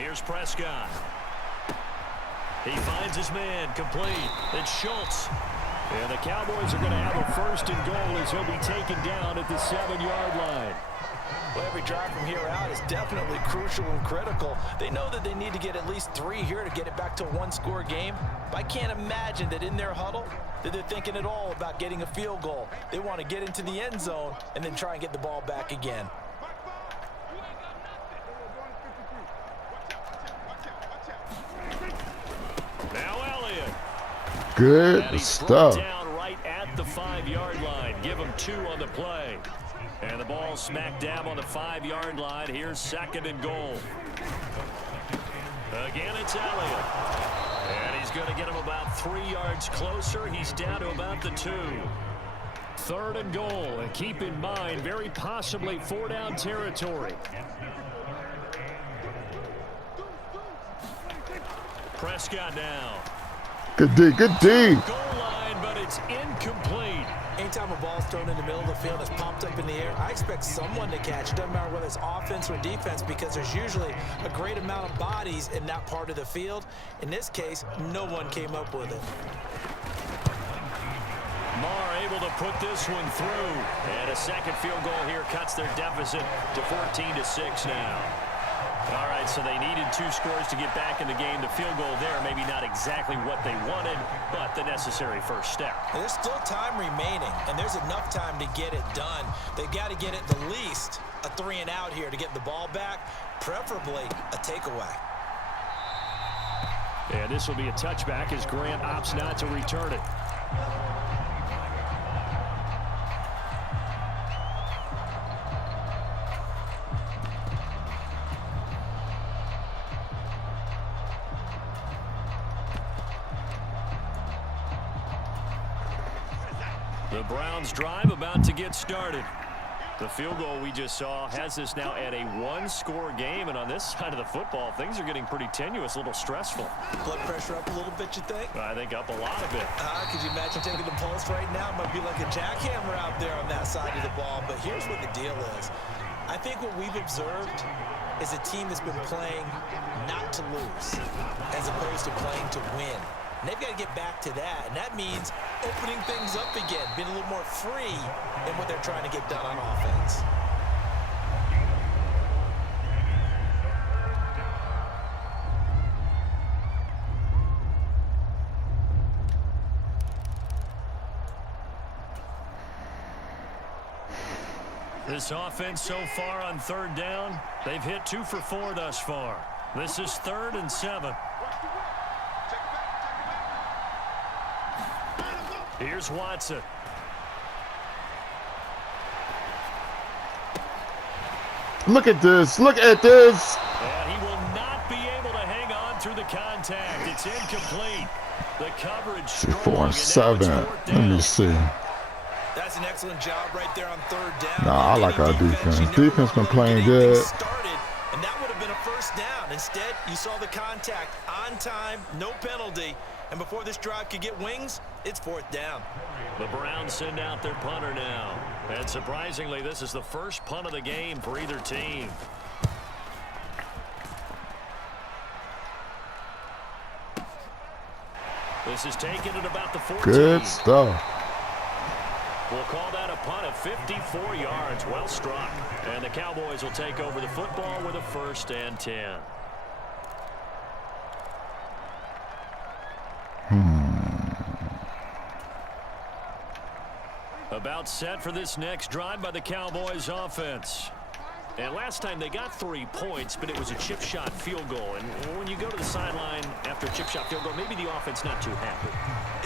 Here's Prescott. He finds his man, complete. It's Schultz. And the Cowboys are going to have a first and goal as he'll be taken down at the 7-yard line. Well, every drive from here out is definitely crucial and critical. They know that they need to get at least 3 here to get it back to a one-score game. But I can't imagine that in their huddle that they're thinking at all about getting a field goal. They want to get into the end zone and then try and get the ball back again. Now Elliott. Good stuff. Down right at the 5-yard line. Give him 2 on the play. And the ball smack dab on the 5-yard line. Here's second and goal. Again, it's Elliott. And he's going to get him about 3 yards closer. He's down to about the 2. Third and goal. And keep in mind, very possibly 4-down territory. Prescott now. Good D, good D. Goal line, but it's incomplete. Anytime a ball's thrown in the middle of the field, it's popped up in the air, I expect someone to catch. It doesn't matter whether it's offense or defense, because there's usually a great amount of bodies in that part of the field. In this case, no one came up with it. Marr able to put this one through. And a second field goal here cuts their deficit to 14-6 now. All right, so they needed 2 scores to get back in the game. The field goal there, maybe not exactly what they wanted, but the necessary first step. And there's still time remaining, and there's enough time to get it done. They've got to get it the least a 3-and-out here to get the ball back, preferably a takeaway. And this will be a touchback as Grant opts not to return it. The Browns drive about to get started. The field goal we just saw has this now at a 1-score game, and on this side of the football, things are getting pretty tenuous, a little stressful. Blood pressure up a little bit, you think? I think up a lot of it. Could you imagine taking the pulse right now? It might be like a jackhammer out there on that side of the ball, but here's what the deal is. I think what we've observed is a team that's been playing not to lose as opposed to playing to win. And they've got to get back to that, and that means opening things up again, being a little more free in what they're trying to get done on offense. This offense so far on 3rd down, they've hit 2 for 4 thus far. This is 3rd and 7. Here's Watson. Look at this. Look at this. And he will not be able to hang on through the contact. It's incomplete. The coverage strong. 4 7. Let me see. That's an excellent job right there on 3rd down. Nah, I like our defense. Defense been playing good. Started, and that would have been a first down. Instead, you saw the contact on time, no penalty. And before this drive could get wings, it's 4th down. The Browns send out their punter now. And surprisingly, this is the first punt of the game for either team. This is taken at about the 14. Good stuff. We'll call that a punt of 54 yards. Well struck. And the Cowboys will take over the football with a 1st and 10. About set for this next drive by the Cowboys offense. And last time they got 3 points, but it was a chip shot field goal. And when you go to the sideline after a chip shot field goal, maybe the offense not too happy.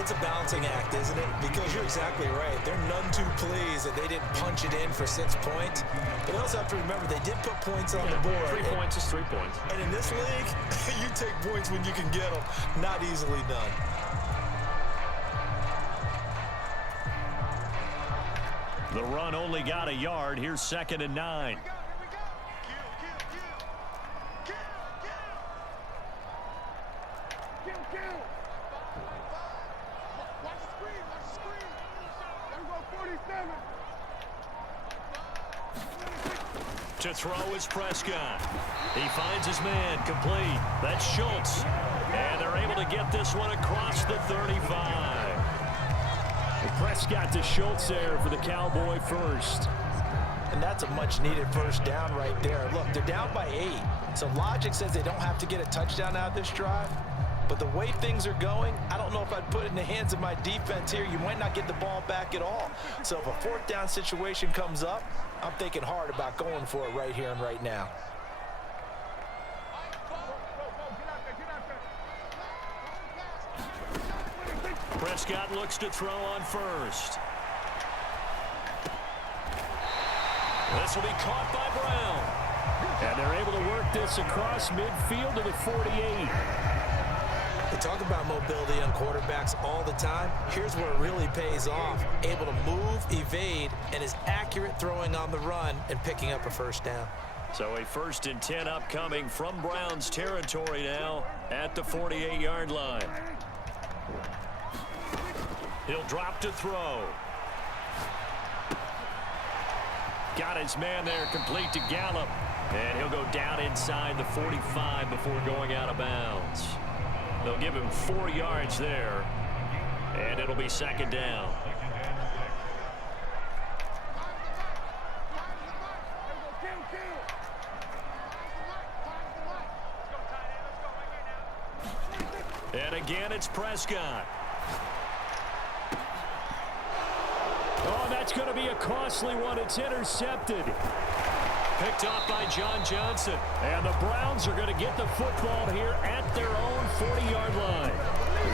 It's a balancing act, isn't it? Because you're exactly right. They're none too pleased that they didn't punch it in for 6 points. But they also have to remember they did put points on the board. 3 points is 3 points. And in this league, you take points when you can get them. Not easily done. The run only got a yard. Here's 2nd and 9. To throw is Prescott. He finds his man complete. That's Schultz. And they're able to get this one across the 35. And Prescott to Schultz there for the Cowboy first. And that's a much-needed first down right there. Look, they're down by 8. So logic says they don't have to get a touchdown out of this drive. But the way things are going, I don't know if I'd put it in the hands of my defense here. You might not get the ball back at all. So if a fourth down situation comes up, I'm thinking hard about going for it right here and right now. Prescott looks to throw on first. This will be caught by Brown. And they're able to work this across midfield to the 48. They talk about mobility on quarterbacks all the time. Here's where it really pays off. Able to move, evade, and is accurate throwing on the run and picking up a first down. So a 1st and 10 upcoming from Browns territory now at the 48-yard line. He'll drop to throw. Got his man there complete to Gallup. And he'll go down inside the 45 before going out of bounds. They'll give him 4 yards there, and it'll be 2nd down. And again, it's Prescott. Oh, that's going to be a costly one. It's intercepted. Picked off by John Johnson. And the Browns are going to get the football here at their own 40-yard line.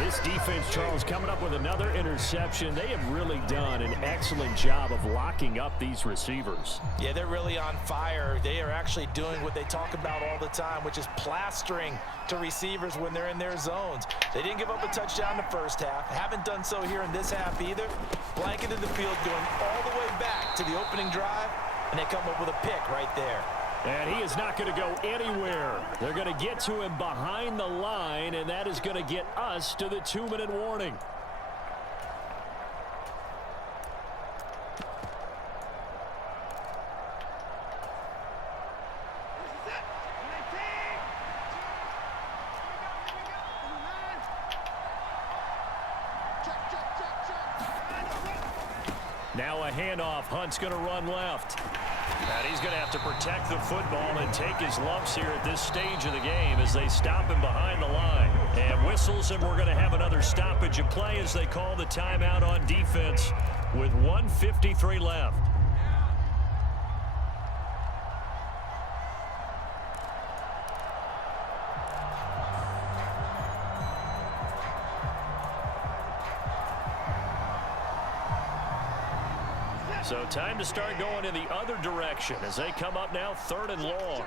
This defense, Charles, coming up with another interception. They have really done an excellent job of locking up these receivers. Yeah, they're really on fire. They are actually doing what they talk about all the time, which is plastering to receivers when they're in their zones. They didn't give up a touchdown in the first half. Haven't done so here in this half either. Blanketed the field going all the way back to the opening drive, and they come up with a pick right there. And he is not going to go anywhere. They're going to get to him behind the line, and that is going to get us to the 2-minute warning. Now a handoff. Hunt's going to run left. And he's going to have to protect the football and take his lumps here at this stage of the game as they stop him behind the line. And whistles, and we're going to have another stoppage of play as they call the timeout on defense with 1:53 left. So time to start going in the other direction as they come up now 3rd and long.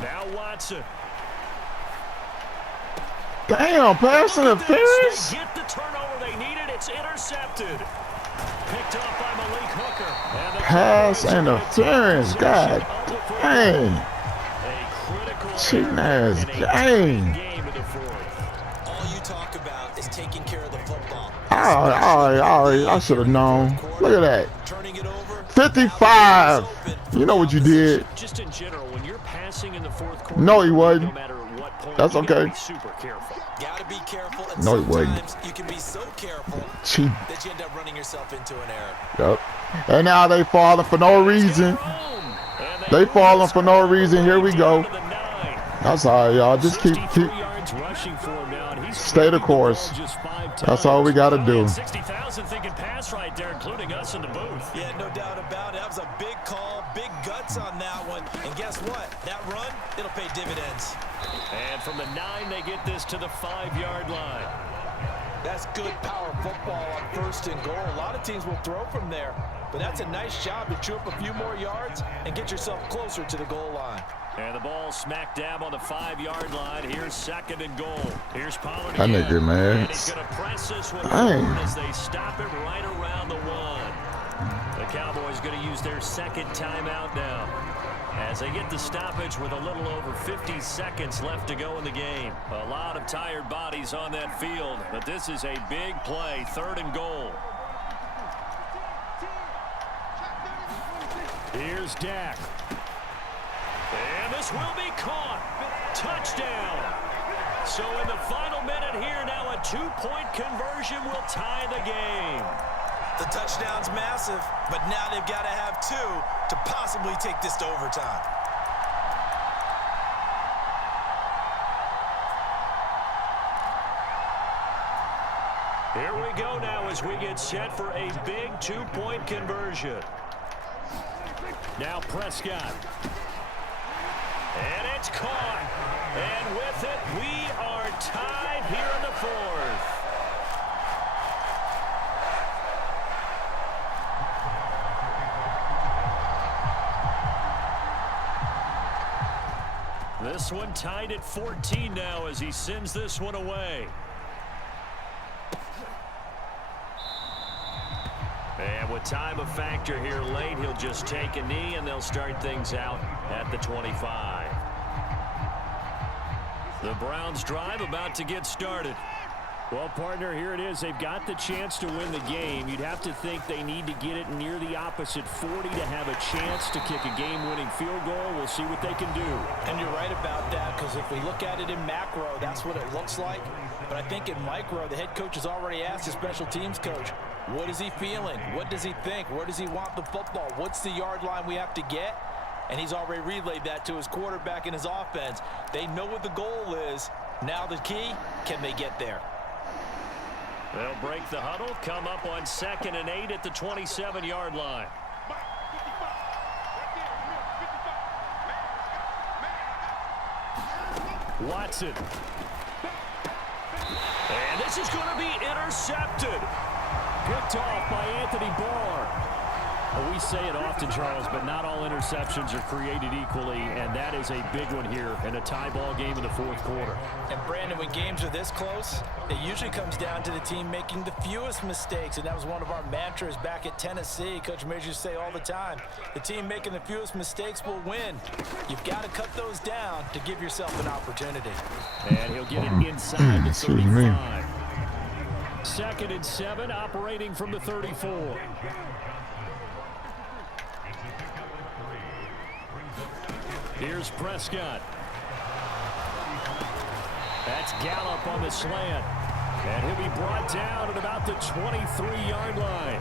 Now Watson. Damn, pass interference. They get the turnover they needed. It's intercepted. Picked off by Malik Hooker. And Pass interference. God dang. Cheating ass game. Taking care of the football. I should have known. Look at that. 55. You know what you did. Just in general, when you're passing in the 4th quarter, no, he wasn't. No matter what point, that's okay. Be super careful. Gotta be careful. And no, he wasn't. You can be so careful that you end up running yourself into an error. Yep. And now they falling for no reason. They falling for no reason. Here we go. That's all right, y'all. Just keep stay the course. That's all we got to do. 60,000 thinking pass right there, including us in the booth. Yeah, no doubt about it. That was a big call, big guts on that one. And guess what? That run, it'll pay dividends. And from the 9, they get this to the 5-yard line. That's good power football on 1st and goal. A lot of teams will throw from there. But that's a nice job to chew up a few more yards and get yourself closer to the goal line. And the ball smack dab on the 5-yard line. Here's 2nd and goal. Here's Pollard that again. Nigga, man. And he's going to press this one forward as they stop it right around the 1. The Cowboys going to use their second timeout now, as they get the stoppage with a little over 50 seconds left to go in the game. A lot of tired bodies on that field, but this is a big play, 3rd and goal. Here's Dak. And this will be caught. Touchdown. So in the final minute here, now a 2-point conversion will tie the game. The touchdown's massive, but now they've got to have 2 to possibly take this to overtime. Here we go now as we get set for a big 2-point conversion. Now Prescott. And it's caught. And with it, we are tied here in the 4th. This one tied at 14 now as he sends this one away. And with time a factor here late, he'll just take a knee and they'll start things out at the 25. The Browns drive about to get started. Well, partner, here it is. They've got the chance to win the game. You'd have to think they need to get it near the opposite 40 to have a chance to kick a game-winning field goal. We'll see what they can do. And you're right about that, because if we look at it in macro, that's what it looks like. But I think in micro, the head coach has already asked the special teams coach, what is he feeling? What does he think? Where does he want the football? What's the yard line we have to get? And he's already relayed that to his quarterback and his offense. They know what the goal is. Now the key, can they get there? They'll break the huddle, come up on 2nd and 8 at the 27-yard line. Watson. And this is going to be intercepted. Picked off by Anthony Barr. Well, we say it often, Charles, but not all interceptions are created equally, and that is a big one here in a tie ball game in the 4th quarter. And, Brandon, when games are this close, it usually comes down to the team making the fewest mistakes, and that was one of our mantras back at Tennessee. Coach Majors used to say all the time, the team making the fewest mistakes will win. You've got to cut those down to give yourself an opportunity. And he'll get it inside the 35. 2nd and 7, operating from the 34. Here's Prescott. That's Gallup on the slant. And he'll be brought down at about the 23-yard line.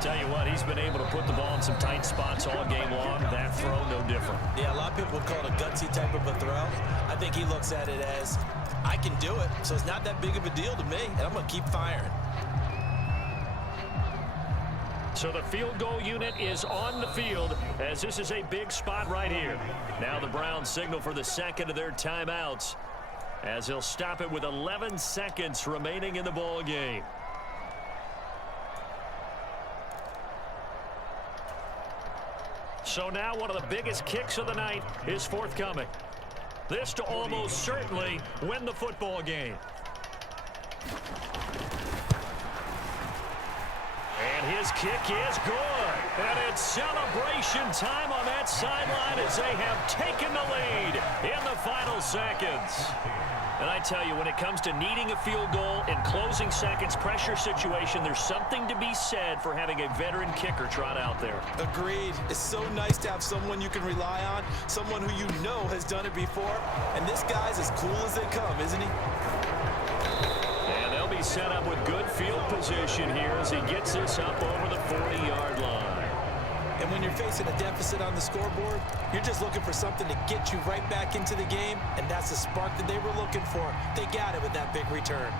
Tell you what, he's been able to put the ball in some tight spots all game long. That throw, no different. Yeah, a lot of people would call it a gutsy type of a throw. I think he looks at it as, I can do it, so it's not that big of a deal to me, and I'm going to keep firing. So the field goal unit is on the field as this is a big spot right here. Now the Browns signal for the 2nd of their timeouts as he'll stop it with 11 seconds remaining in the ball game. So now one of the biggest kicks of the night is forthcoming. This to almost certainly win the football game. And his kick is good. And it's celebration time on that sideline as they have taken the lead in the final seconds. And I tell you, when it comes to needing a field goal in closing seconds, pressure situation, there's something to be said for having a veteran kicker trot out there. Agreed. It's so nice to have someone you can rely on, someone who you know has done it before. And this guy's as cool as they come, isn't he? And they'll be set up with good field position here as he gets this up over the 40-yard line. And when you're facing a deficit on the scoreboard, you're just looking for something to get you right back into the game, and that's the spark that they were looking for. They got it with that big return.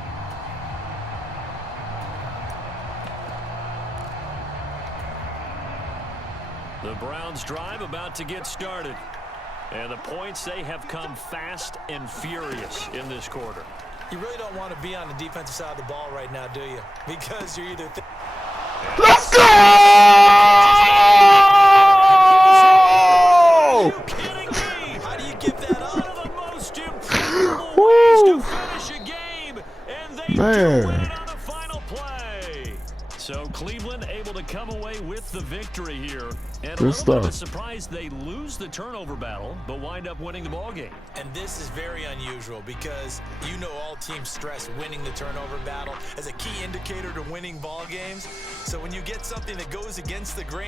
The Browns drive about to get started. And the points, they have come fast and furious in this quarter. You really don't want to be on the defensive side of the ball right now, do you? Because you're either... Let's go! Are you kidding me? How do you give that up? One of the most improbable ways to finish a game, and they do win it on the final play. So Cleveland able to come away away with the victory here. And Good a little bit of a stuff. surprise they lose the turnover battle, but wind up winning the ball game. And this is very unusual because you know all teams stress winning the turnover battle as a key indicator to winning ball games. So when you get something that goes against the grain,